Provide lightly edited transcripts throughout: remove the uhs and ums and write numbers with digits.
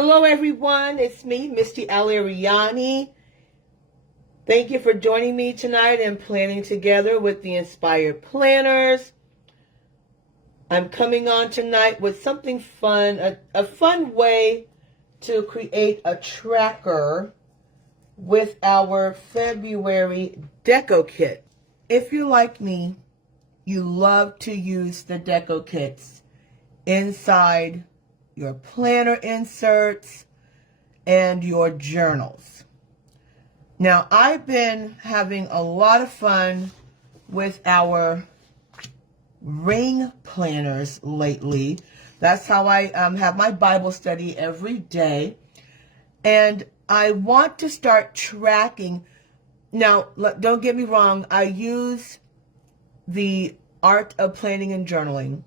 Hello everyone, it's me, Misty Al-Eryani. Thank you for joining me tonight and planning together with the Inspired Planners. I'm coming on tonight with something fun, a fun way to create a tracker with our February DECO Kit. If you're like me, you love to use the DECO kits inside your planner inserts and your journals. Now, I've been having a lot of fun with our ring planners lately. That's how I have my Bible study every day. And I want to start tracking. Now, don't get me wrong, I use the Art of Planning and Journaling,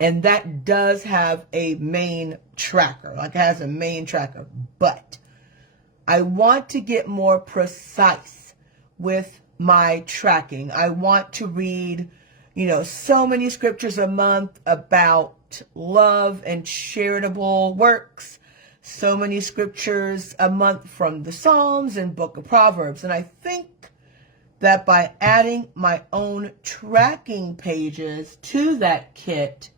and that does have a main tracker, like it has a main tracker, but I want to get more precise with my tracking. I want to read, so many scriptures a month about love and charitable works, so many scriptures a month from the Psalms and Book of Proverbs. And I think that by adding my own tracking pages to that kit,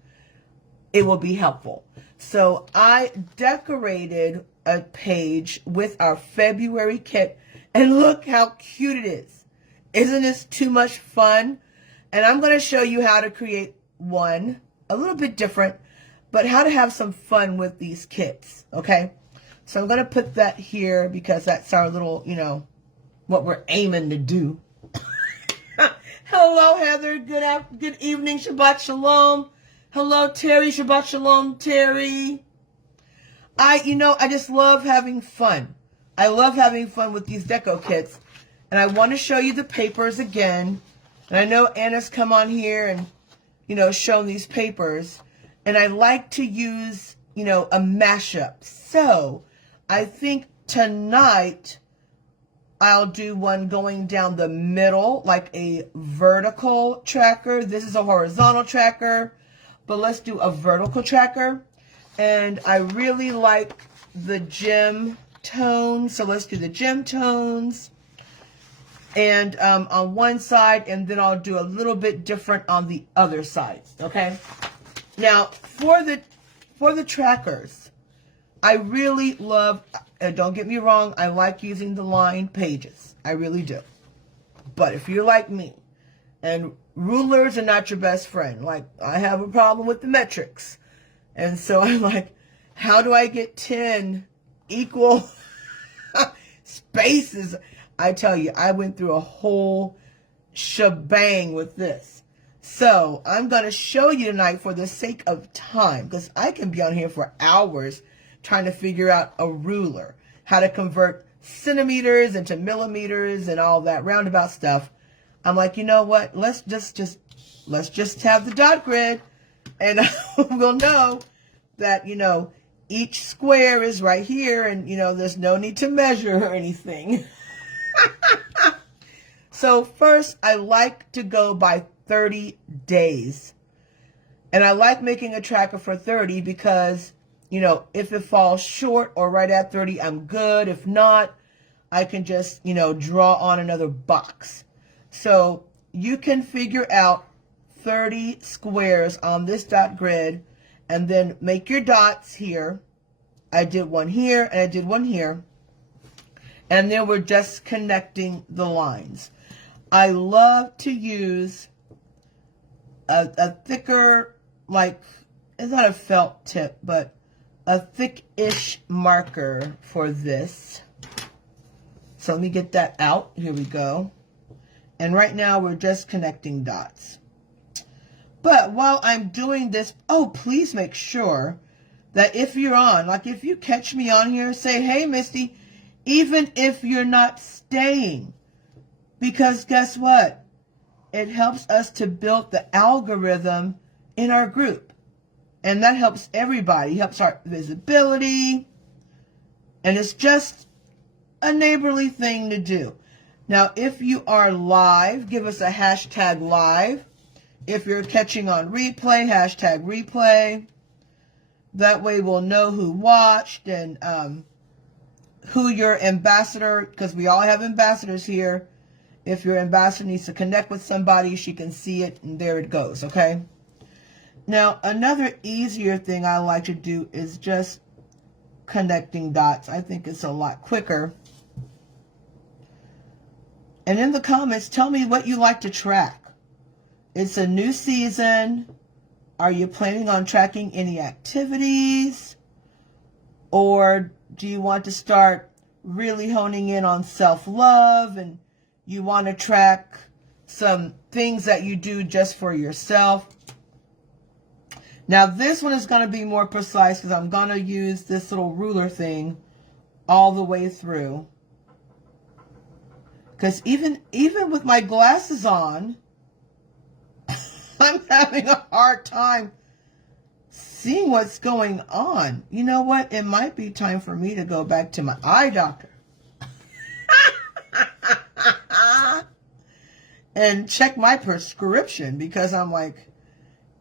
it will be helpful. So I decorated a page with our February kit, and look how cute it is. Isn't this too much fun? And I'm going to show you how to create one, a little bit different, but how to have some fun with these kits, okay? So I'm going to put that here because that's our little, what we're aiming to do. Hello, Heather. Good evening. Shabbat Shalom. Hello, Terry. Shabbat Shalom, Terry. I just love having fun. I love having fun with these deco kits. And I want to show you the papers again. And I know Anna's come on here and, shown these papers. And I like to use, a mashup. So I think tonight I'll do one going down the middle, like a vertical tracker. This is a horizontal tracker. But let's do a vertical tracker. And I really like the gem tones. So let's do the gem tones. And on one side, and then I'll do a little bit different on the other sides. Okay. Now for the trackers, I really love, don't get me wrong, I like using the lined pages. I really do. But if you're like me, and rulers are not your best friend. Like, I have a problem with the metrics. And so I'm like, how do I get 10 equal spaces? I tell you, I went through a whole shebang with this. So I'm going to show you tonight for the sake of time, because I can be on here for hours trying to figure out a ruler, how to convert centimeters into millimeters and all that roundabout stuff. I'm like, you know what? Let's just have the dot grid, and we'll know that, each square is right here, and, there's no need to measure or anything. So first, I like to go by 30 days. And I like making a tracker for 30 because, if it falls short or right at 30, I'm good. If not, I can just, draw on another box. So you can figure out 30 squares on this dot grid and then make your dots here. I did one here and I did one here. And then we're just connecting the lines. I love to use a thicker, like, it's not a felt tip, but a thick-ish marker for this. So let me get that out. Here we go. And right now we're just connecting dots. But while I'm doing this, please make sure that if you're on, like if you catch me on here, say, hey, Misty, even if you're not staying, because guess what? It helps us to build the algorithm in our group. And that helps everybody, helps our visibility. And it's just a neighborly thing to do. Now, if you are live, give us a hashtag live. If you're catching on replay, hashtag replay. That way we'll know who watched and who your ambassador, because we all have ambassadors here. If your ambassador needs to connect with somebody, she can see it, and there it goes, okay? Now, another easier thing I like to do is just connecting dots. I think it's a lot quicker. And in the comments, tell me what you like to track. It's a new season. Are you planning on tracking any activities? Or do you want to start really honing in on self-love and you want to track some things that you do just for yourself? Now this one is going to be more precise because I'm going to use this little ruler thing all the way through. Because even with my glasses on, I'm having a hard time seeing what's going on. You know what? It might be time for me to go back to my eye doctor and check my prescription, because I'm like,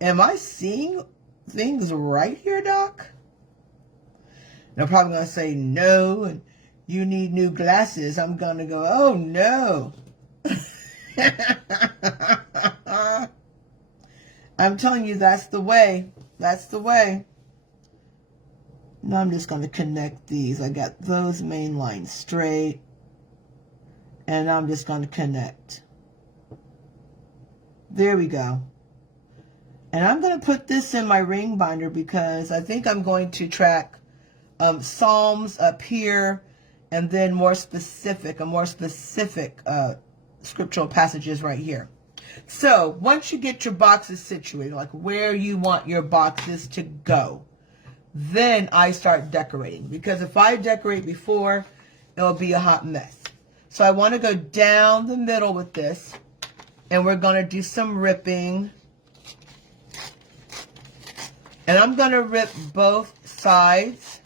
am I seeing things right here, doc? And I'm probably going to say no, and you need new glasses. I'm going to go, oh no. I'm telling you, that's the way. That's the way. Now I'm just going to connect these. I got those main lines straight. And I'm just going to connect. There we go. And I'm going to put this in my ring binder because I think I'm going to track Psalms up here, and then more specific scriptural passages right here. So once you get your boxes situated, like where you want your boxes to go, then I start decorating. Because if I decorate before, it'll be a hot mess. So I want to go down the middle with this, and we're going to do some ripping. And I'm going to rip both sides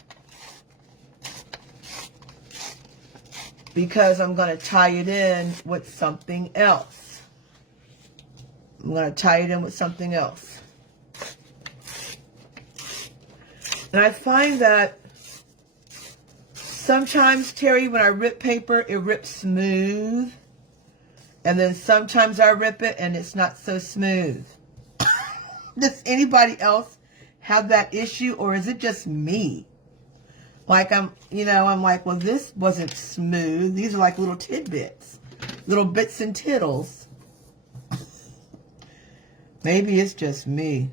because I'm going to tie it in with something else. I'm going to tie it in with something else. And I find that sometimes, Terry, when I rip paper, it rips smooth. And then sometimes I rip it and it's not so smooth. Does anybody else have that issue, or is it just me? Like I'm like, well, this wasn't smooth. These are like little tidbits, little bits and tittles. Maybe it's just me.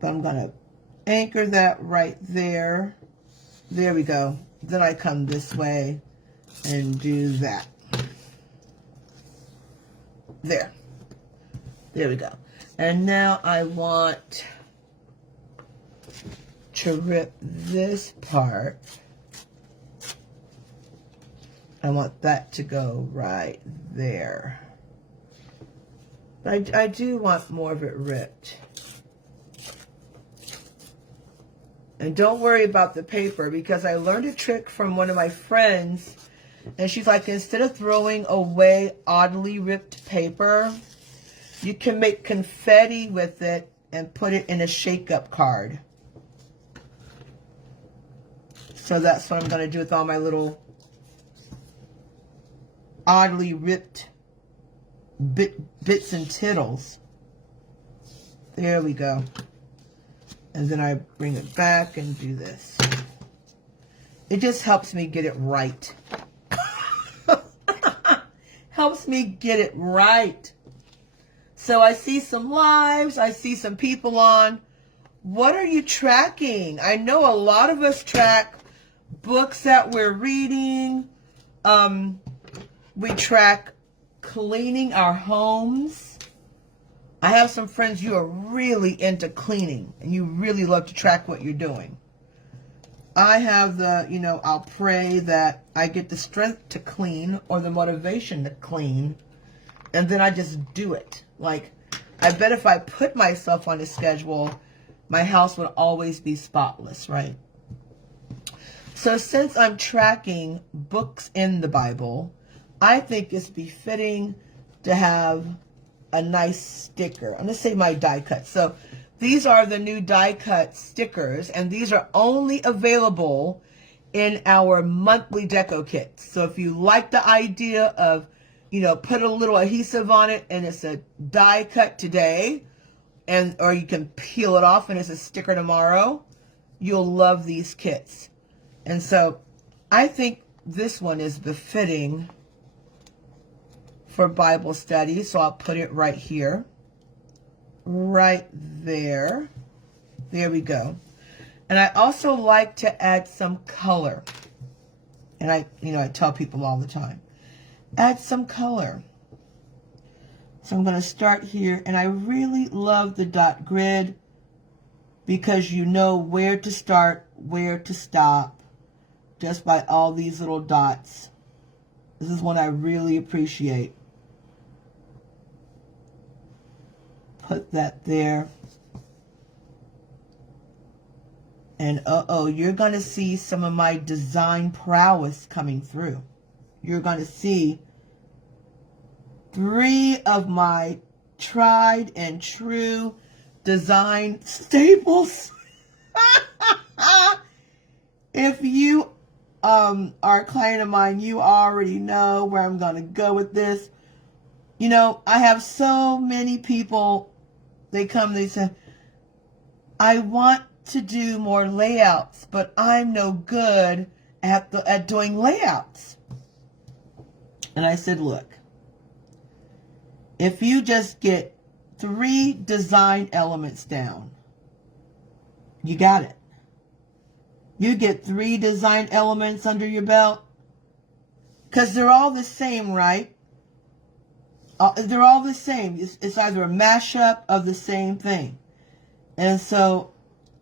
But I'm gonna anchor that right there. There we go. Then I come this way and do that. There. There we go. And now I want to rip this part. I want that to go right there. But I do want more of it ripped. And don't worry about the paper, because I learned a trick from one of my friends. And she's like, instead of throwing away oddly ripped paper, you can make confetti with it and put it in a shake-up card. So that's what I'm going to do with all my little oddly ripped bits and tittles. There we go. And then I bring it back and do this. It just helps me get it right. Helps me get it right. So I see some lives. I see some people on. What are you tracking? I know a lot of us track books that we're reading. We track cleaning our homes. I have some friends, you are really into cleaning and you really love to track what you're doing. I have the, I'll pray that I get the strength to clean or the motivation to clean, and then I just do it. Like, I bet if I put myself on a schedule, my house would always be spotless, right? So since I'm tracking books in the Bible, I think it's befitting to have a nice sticker. I'm going to say my die cut. So These are the new die cut stickers, and these are only available in our monthly deco kits. So if you like the idea of, put a little adhesive on it and it's a die cut today, or you can peel it off and it's a sticker tomorrow, you'll love these kits. And so I think this one is befitting for Bible study. So I'll put it right here. Right there. There we go. And I also like to add some color. And I tell people all the time, add some color. So I'm going to start here. And I really love the dot grid because you know where to start, where to stop, just by all these little dots. This is one I really appreciate. Put that there. And you're going to see some of my design prowess coming through. You're going to see 3 of my tried and true design staples. If you are a client of mine, you already know where I'm going to go with this. I have so many people, they come, they say, I want to do more layouts, but I'm no good at doing layouts. And I said, look, if you just get 3 design elements down, you got it. You get 3 design elements under your belt, because they're all the same, right? They're all the same. It's either a mashup of the same thing. And so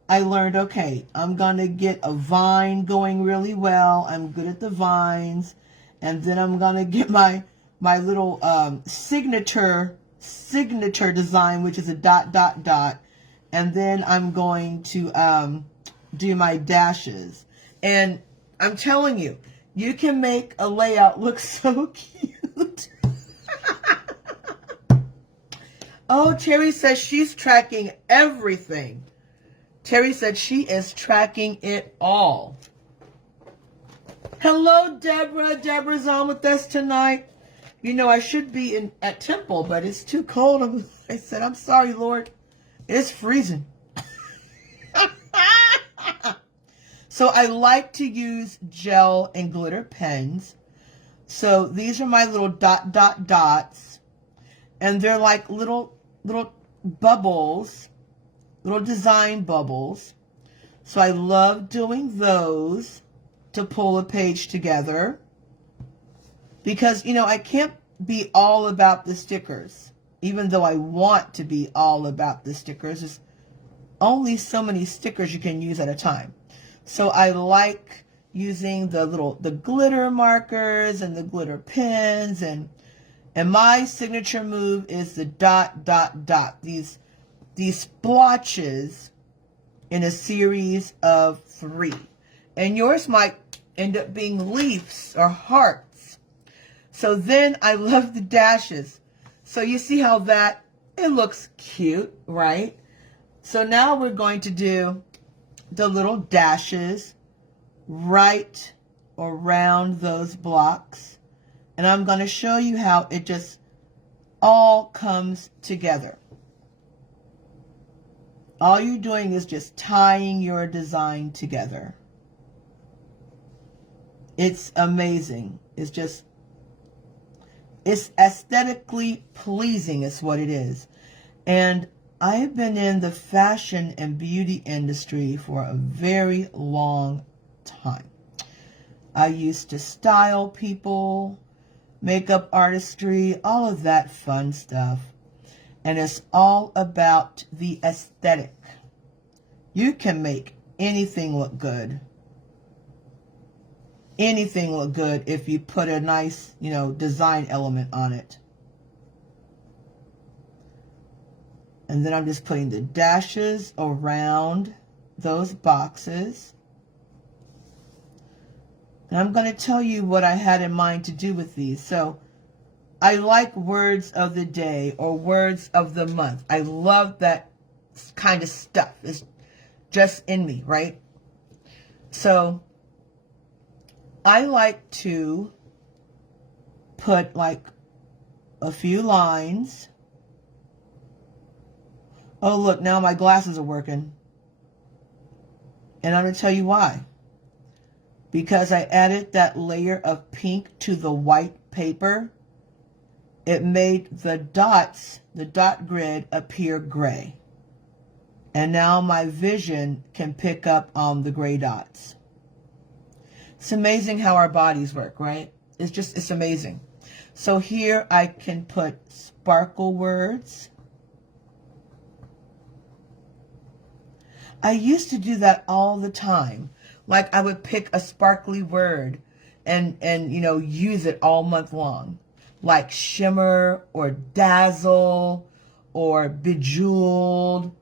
I learned, okay, I'm going to get a vine going really well. I'm good at the vines. And then I'm going to get my little signature design, which is a ... And then I'm going to do my dashes. And I'm telling you, you can make a layout look so cute. Oh, Terry says she's tracking everything. Terry said she is tracking it all. Hello, Deborah. Deborah's on with us tonight. I should be at Temple, but it's too cold. I said, I'm sorry, Lord. It's freezing. So I like to use gel and glitter pens. So these are my little ... dots. And they're like little bubbles, little design bubbles. So I love doing those to pull a page together. Because, I can't be all about the stickers. Even though I want to be all about the stickers. There's only so many stickers you can use at a time. So I like using the glitter markers and the glitter pens, and my signature move is the ... These splotches in a series of 3. And yours might end up being leaves or hearts. So then I love the dashes. So you see how it looks cute, right? So now we're going to do the little dashes right around those blocks. And I'm going to show you how it just all comes together. All you're doing is just tying your design together. It's amazing. It's aesthetically pleasing is what it is. And I have been in the fashion and beauty industry for a very long time. I used to style people, makeup artistry, all of that fun stuff. And it's all about the aesthetic. You can make anything look good. Anything look good if you put a nice, design element on it. And then I'm just putting the dashes around those boxes. And I'm going to tell you what I had in mind to do with these. So I like words of the day or words of the month. I love that kind of stuff. It's just in me, right? So I like to put like a few lines. Oh, look, now my glasses are working. And I'm going to tell you why. Because I added that layer of pink to the white paper, it made the dots, the dot grid, appear gray. And now my vision can pick up on the gray dots. It's amazing how our bodies work, right? It's amazing. So here I can put sparkle words. I used to do that all the time. Like I would pick a sparkly word and you know, use it all month long. Like shimmer or dazzle or bejeweled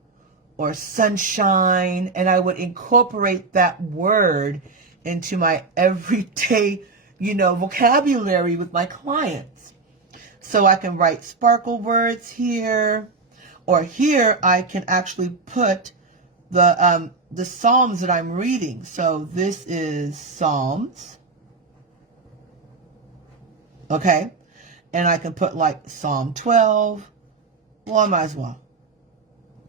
or sunshine. And I would incorporate that word into my everyday, you know, vocabulary with my clients. So I can write sparkle words here, or here I can actually put the Psalms that I'm reading. So this is Psalms. Okay. And I can put like Psalm 12. Well, I might as well.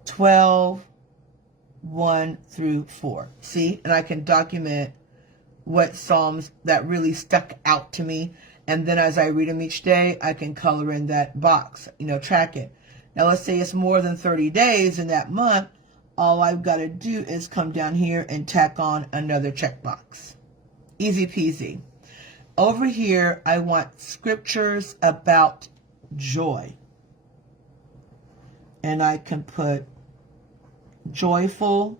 12, 1 through 4. See? And I can document what Psalms that really stuck out to me. And then as I read them each day, I can color in that box, you know, track it. Now, let's say it's more than 30 days in that month. All I've got to do is come down here and tack on another checkbox. Easy peasy. Over here, I want scriptures about joy. And I can put joyful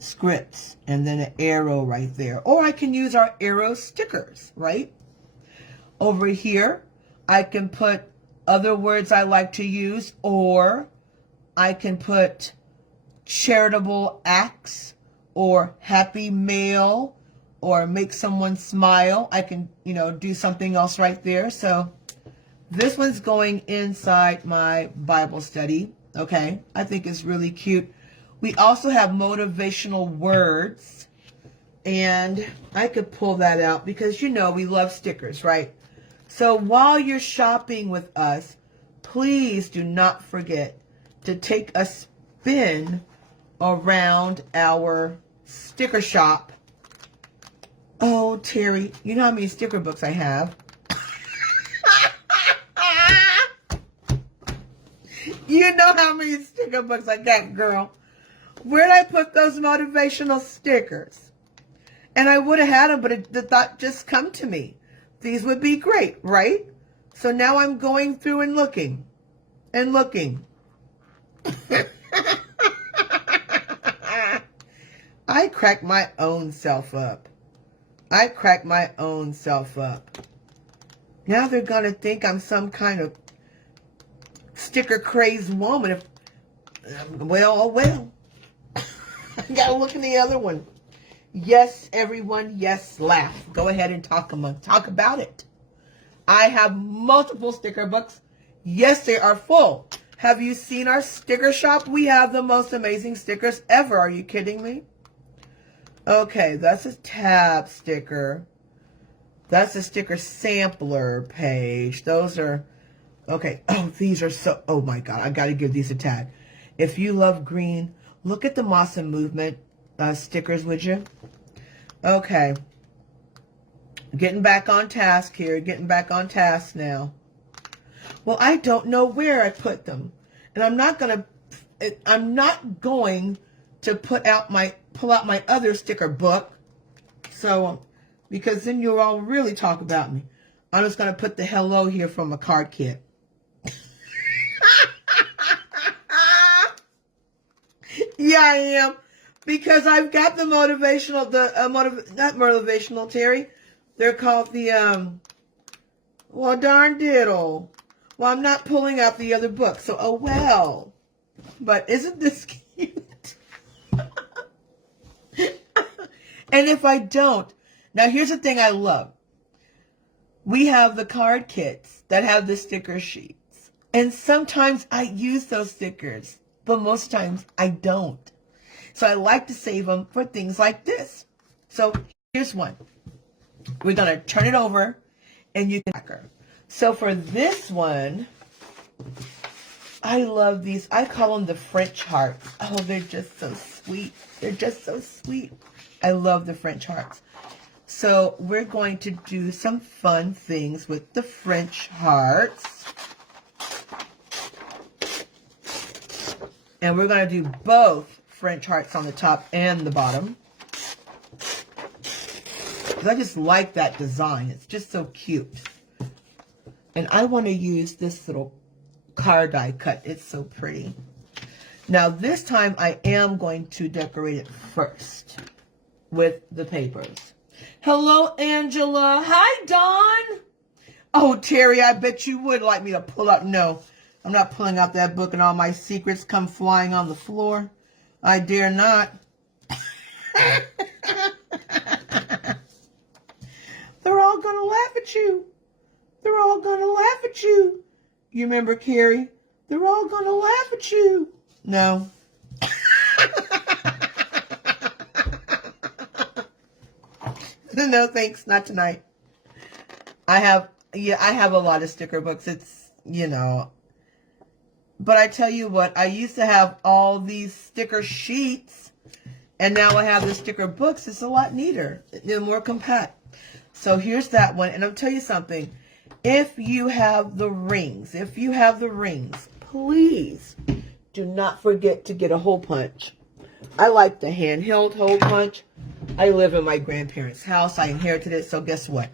scripts and then an arrow right there. Or I can use our arrow stickers, right? Over here, I can put other words I like to use, or I can put charitable acts or happy mail or make someone smile. I can, you know, do something else right there. So this one's going inside my Bible study. Okay. I think it's really cute. We also have motivational words, and I could pull that out because, you know, we love stickers, right? So while you're shopping with us, please do not forget to take a spin around our sticker shop. Oh, Terry, you know how many sticker books I have? You know how many sticker books I got, girl. Where'd I put those motivational stickers? And I would have had them, but the thought just come to me. These would be great, right? So now I'm going through and looking. And looking. I crack my own self up. I crack my own self up. Now they're going to think I'm some kind of sticker crazed woman. If, well, oh well. I got to look in the other one. Yes, everyone. Yes, laugh. Go ahead and talk about it. I have multiple sticker books. Yes, they are full. Have you seen our sticker shop? We have the most amazing stickers ever. Are you kidding me? Okay, that's a tab sticker. That's a sticker sampler page. Those are, okay. Oh, these are so, oh my God. I got to give these a tag. If you love green, look at the Moss and Movement stickers, would you? Okay. Getting back on task here. Getting back on task now. Well, I don't know where I put them. And I'm not going to pull out my other sticker book. So, because then you'll all really talk about me. I'm just going to put the hello here from a card kit. Yeah, I am. Because I've got the motivational, not motivational, Terry. They're called the, well, darn diddle. Well, I'm not pulling out the other book, so, oh, well. But isn't this cute? And if I don't, now here's the thing I love. We have the card kits that have the sticker sheets. And sometimes I use those stickers, but most times I don't. So I like to save them for things like this. So here's one. We're going to turn it over and you can. So for this one, I love these. I call them the French hearts. Oh, they're just so sweet. They're just so sweet. I love the French hearts. So we're going to do some fun things with the French hearts. And we're going to do both French hearts on the top and the bottom. Because I just like that design. It's just so cute. And I want to use this little card die cut. It's so pretty. Now this time I am going to decorate it first with the papers. Hello, Angela. Hi, Dawn. Oh, Terry, I bet you would like me to pull up. No, I'm not pulling out that book and all my secrets come flying on the floor. I dare not. They're all going to laugh at you. They're all going to laugh at you. You remember, Carrie? They're all going to laugh at you. No. No, thanks. Not tonight. I have a lot of sticker books. It's, you know. But I tell you what, I used to have all these sticker sheets. And now I have the sticker books. It's a lot neater. They're more compact. So here's that one. And I'll tell you something. If you have the rings, please do not forget to get a hole punch. I like the handheld hole punch. I live in my grandparents' house. I inherited it. So guess what?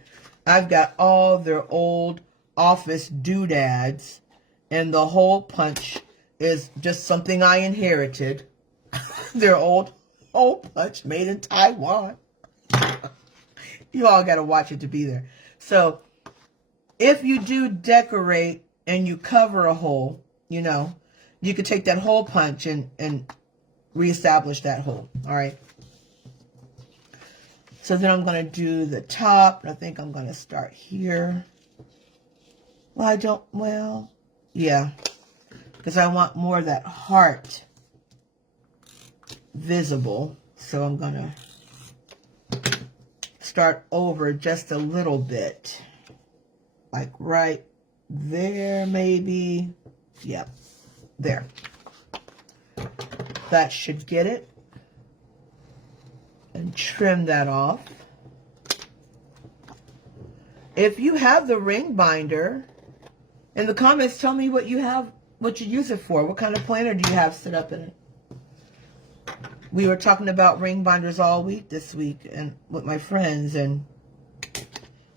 I've got all their old office doodads. And the hole punch is just something I inherited. Their old hole punch made in Taiwan. You all got to watch it to be there. So if you do decorate and you cover a hole, you know, you could take that hole punch and reestablish that hole. All right. So then I'm going to do the top. I think I'm going to start here. Well, yeah. Because I want more of that heart visible. So I'm going to start over just a little bit. Like right there, maybe. Yep. There. That should get it. And trim that off. If you have the ring binder, in the comments, tell me what you have, what you use it for. What kind of planner do you have set up in it? We were talking about ring binders all week this week and with my friends, and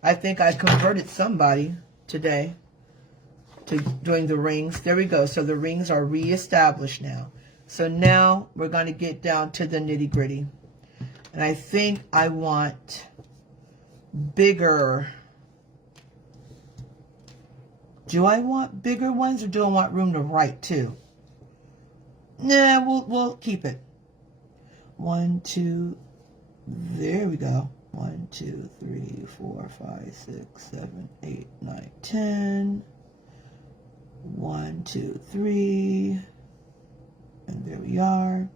I think I converted somebody today to doing the rings. There we go. So the rings are reestablished now. So now we're going to get down to the nitty gritty. And I think I want bigger. Do I want bigger ones or do I want room to write too? Nah, we'll keep it. 1, 2, there we go. 1, 2, 3, 4, 5, 6, 7, 8, 9, 10. 1, 2, 3. And there we are.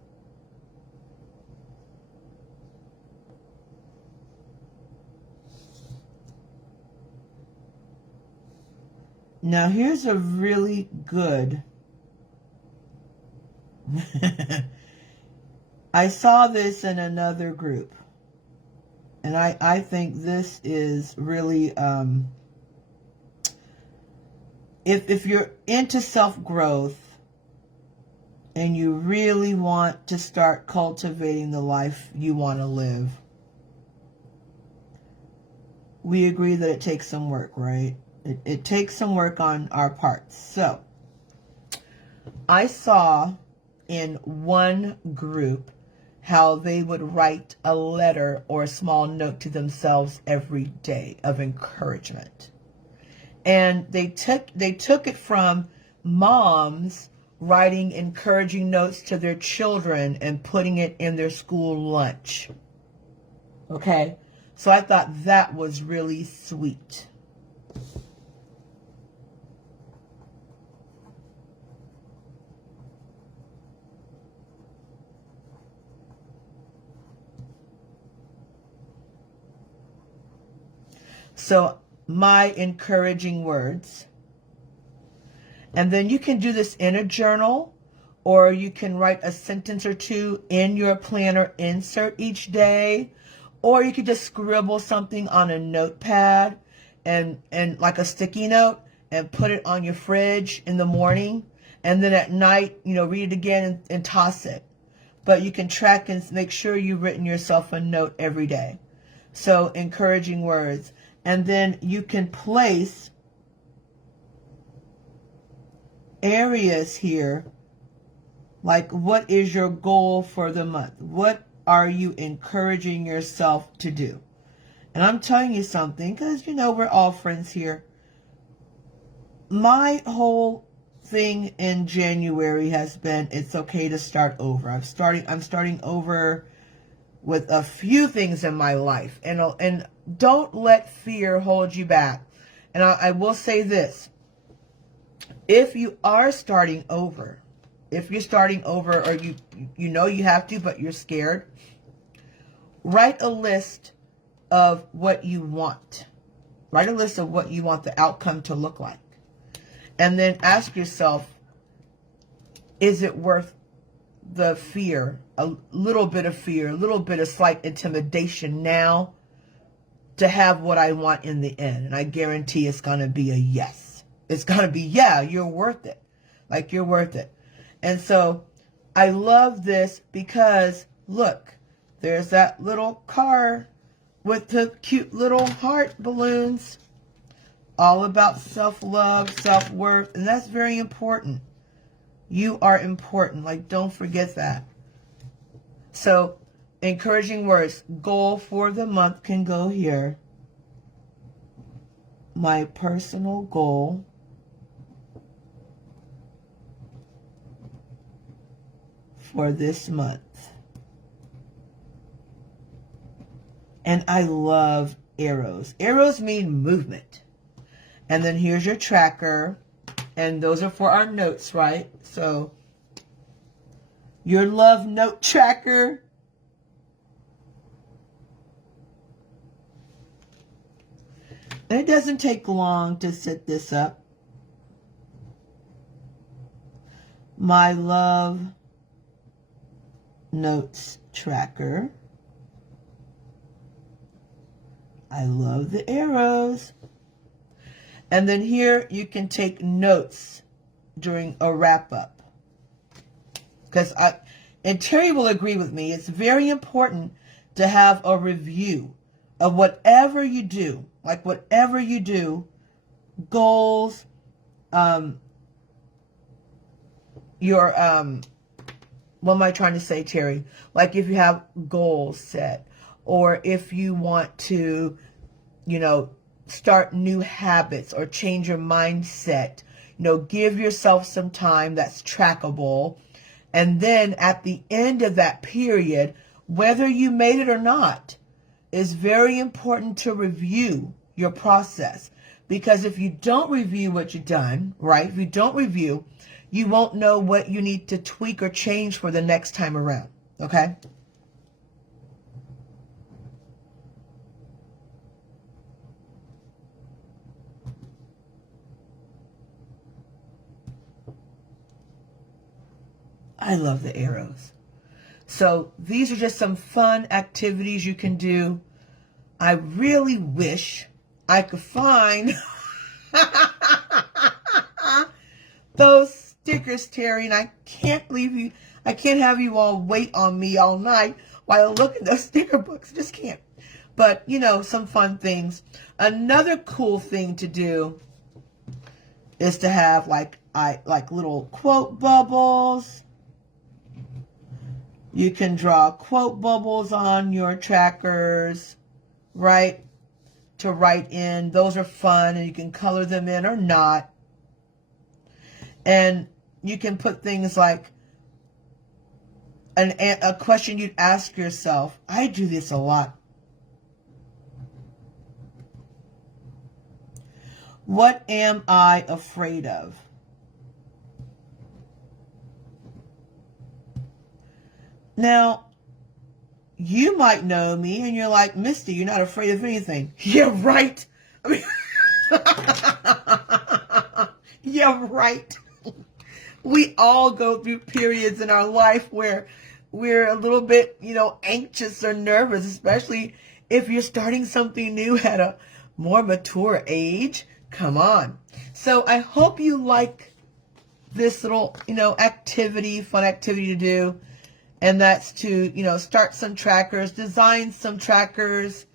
Now here's a really good. I saw this in another group. And I think this is really, if you're into self-growth and you really want to start cultivating the life you want to live, we agree that it takes some work, right? It takes some work on our parts. So, I saw in one group how they would write a letter or a small note to themselves every day of encouragement. And they took it from moms writing encouraging notes to their children and putting it in their school lunch. Okay? So I thought that was really sweet. So my encouraging words. And then you can do this in a journal, or you can write a sentence or two in your planner insert each day, or you could just scribble something on a notepad and like a sticky note and put it on your fridge in the morning, and then at night, read it again and toss it. But you can track and make sure you've written yourself a note every day. So encouraging words. And then you can place areas here, like what is your goal for the month? What are you encouraging yourself to do? And I'm telling you something, because we're all friends here. My whole thing in January has been, it's okay to start over. I'm starting over with a few things in my life, and don't let fear hold you back. And I will say this: if you are starting over, if you're starting over, or you have to, but you're scared, write a list of what you want. Write a list of what you want the outcome to look like. And then ask yourself, is it worth the fear, a little bit of fear, a little bit of slight intimidation now to have what I want in the end? And I guarantee it's going to be a yes. It's going to be, yeah, you're worth it. Like, you're worth it. And so I love this because, look, there's that little car with the cute little heart balloons. All about self-love, self-worth, and that's very important. You are important. Like, don't forget that. So, encouraging words. Goal for the month can go here. My personal goal for this month. And I love arrows. Arrows mean movement. And then here's your tracker. And those are for our notes, right? So, your love note tracker. And it doesn't take long to set this up. My love notes tracker. I love the arrows. And then here you can take notes during a wrap-up. And Terry will agree with me, it's very important to have a review of whatever you do. Like, whatever you do, goals, what am I trying to say, Terry? Like, if you have goals set, or if you want to, start new habits or change your mindset, give yourself some time that's trackable. And then at the end of that period, whether you made it or not, it's very important to review your process. Because if you don't review what you've done, right? If you don't review, you won't know what you need to tweak or change for the next time around. Okay? I love the arrows. So these are just some fun activities you can do. I really wish I could find those stickers, Terry, and I can't have you all wait on me all night while I look at those sticker books. Just can't. But, some fun things. Another cool thing to do is to have like little quote bubbles. You can draw quote bubbles on your trackers, right? To write in. Those are fun, and you can color them in or not. And you can put things like a question you'd ask yourself. I do this a lot. What am I afraid of? Now, you might know me and you're like, Misty, you're not afraid of anything. Yeah, right. I mean, yeah, right. We all go through periods in our life where we're a little bit, anxious or nervous, especially if you're starting something new at a more mature age. Come on. So I hope you like this little, fun activity to do. And that's to, start some trackers, design some trackers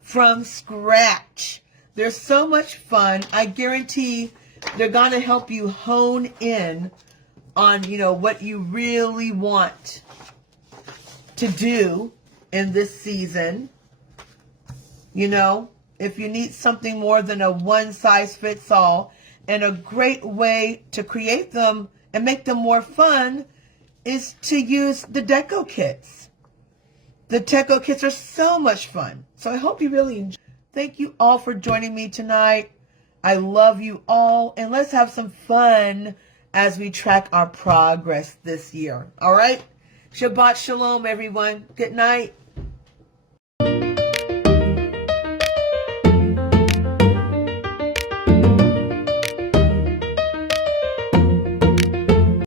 from scratch. They're so much fun. I guarantee they're going to help you hone in on, what you really want to do in this season. If you need something more than a one-size-fits-all, and a great way to create them and make them more fun is to use the deco kits. The deco kits are so much fun. So I hope you really enjoy. Thank you all for joining me tonight. I love you all, and let's have some fun as we track our progress this year. All right? Shabbat shalom, everyone. Good night.